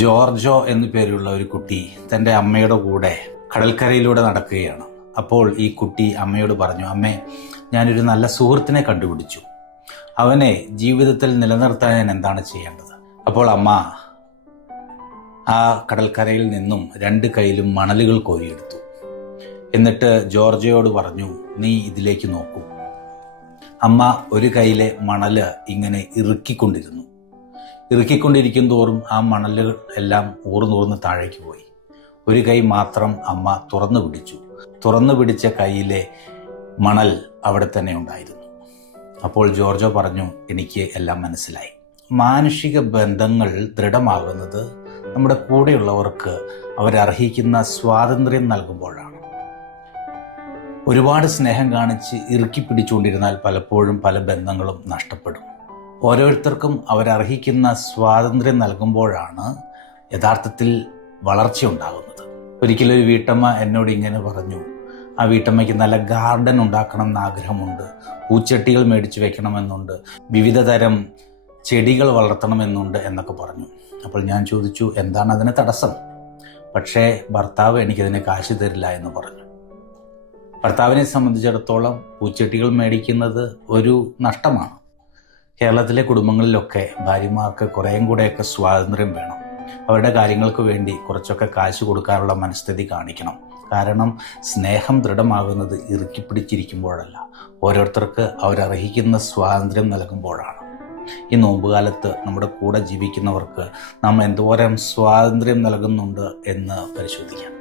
ജോർജോ എന്നു പേരുള്ള ഒരു കുട്ടി തൻ്റെ അമ്മയുടെ കൂടെ കടൽക്കരയിലൂടെ നടക്കുകയാണ്. അപ്പോൾ ഈ കുട്ടി അമ്മയോട് പറഞ്ഞു, അമ്മേ, ഞാനൊരു നല്ല സുഹൃത്തിനെ കണ്ടുപിടിച്ചു. അവനെ ജീവിതത്തിൽ നിലനിർത്താൻ ഞാൻ എന്താണ് ചെയ്യേണ്ടത്? അപ്പോൾ അമ്മ ആ കടൽക്കരയിൽ നിന്നും 2 കൈയിലും മണലുകൾ കോരിയെടുത്തു. എന്നിട്ട് ജോർജയോട് പറഞ്ഞു, നീ ഇതിലേക്ക് നോക്കൂ. അമ്മ ഒരു കൈയിലെ മണല് ഇങ്ങനെ ഇറുക്കിക്കൊണ്ടിരിക്കും തോറും ആ മണലുകൾ എല്ലാം ഊർന്നൂർന്ന് താഴേക്ക് പോയി. ഒരു കൈ മാത്രം അമ്മ തുറന്നു പിടിച്ച കൈയിലെ മണൽ അവിടെ തന്നെ ഉണ്ടായിരുന്നു. അപ്പോൾ ജോർജോ പറഞ്ഞു, എനിക്ക് എല്ലാം മനസ്സിലായി. മാനുഷിക ബന്ധങ്ങൾ ദൃഢമാകുന്നത് നമ്മുടെ കൂടെയുള്ളവർക്ക് അവരർഹിക്കുന്ന സ്വാതന്ത്ര്യം നൽകുമ്പോഴാണ്. ഒരുപാട് സ്നേഹം കാണിച്ച് ഇറുക്കി പിടിച്ചുകൊണ്ടിരുന്നാൽ പലപ്പോഴും പല ബന്ധങ്ങളും നഷ്ടപ്പെടും. ഓരോരുത്തർക്കും അവരർഹിക്കുന്ന സ്വാതന്ത്ര്യം നൽകുമ്പോഴാണ് യഥാർത്ഥത്തിൽ വളർച്ച ഉണ്ടാകുന്നത്. ഒരിക്കലൊരു വീട്ടമ്മ എന്നോട് ഇങ്ങനെ പറഞ്ഞു, ആ വീട്ടമ്മയ്ക്ക് നല്ല ഗാർഡൻ ഉണ്ടാക്കണം എന്ന് ആഗ്രഹമുണ്ട്, പൂച്ചട്ടികൾ മേടിച്ചു വെക്കണമെന്നുണ്ട്, വിവിധ തരം ചെടികൾ വളർത്തണമെന്നുണ്ട് എന്നൊക്കെ പറഞ്ഞു. അപ്പോൾ ഞാൻ ചോദിച്ചു, എന്താണ് അതിന് തടസ്സം? പക്ഷേ ഭർത്താവ് എനിക്കതിന് കാശ് തരില്ല എന്ന് പറഞ്ഞു. ഭർത്താവിനെ സംബന്ധിച്ചിടത്തോളം പൂച്ചട്ടികൾ മേടിക്കുന്നത് ഒരു നഷ്ടമാണ്. കേരളത്തിലെ കുടുംബങ്ങളിലൊക്കെ ഭാര്യമാർക്ക് കുറേയും കൂടെയൊക്കെ സ്വാതന്ത്ര്യം വേണം. അവരുടെ കാര്യങ്ങൾക്ക് വേണ്ടി കുറച്ചൊക്കെ കാശ് കൊടുക്കാനുള്ള മനസ്ഥിതി കാണിക്കണം. കാരണം സ്നേഹം ദൃഢമാകുന്നത് ഇറുക്കി പിടിച്ചിരിക്കുമ്പോഴല്ല, ഓരോരുത്തർക്ക് അവരർഹിക്കുന്ന സ്വാതന്ത്ര്യം നൽകുമ്പോഴാണ്. ഈ നോമ്പുകാലത്ത് നമ്മുടെ കൂടെ ജീവിക്കുന്നവർക്ക് നാം എന്തോരം സ്വാതന്ത്ര്യം നൽകുന്നുണ്ട് എന്ന് പരിശോധിക്കാം.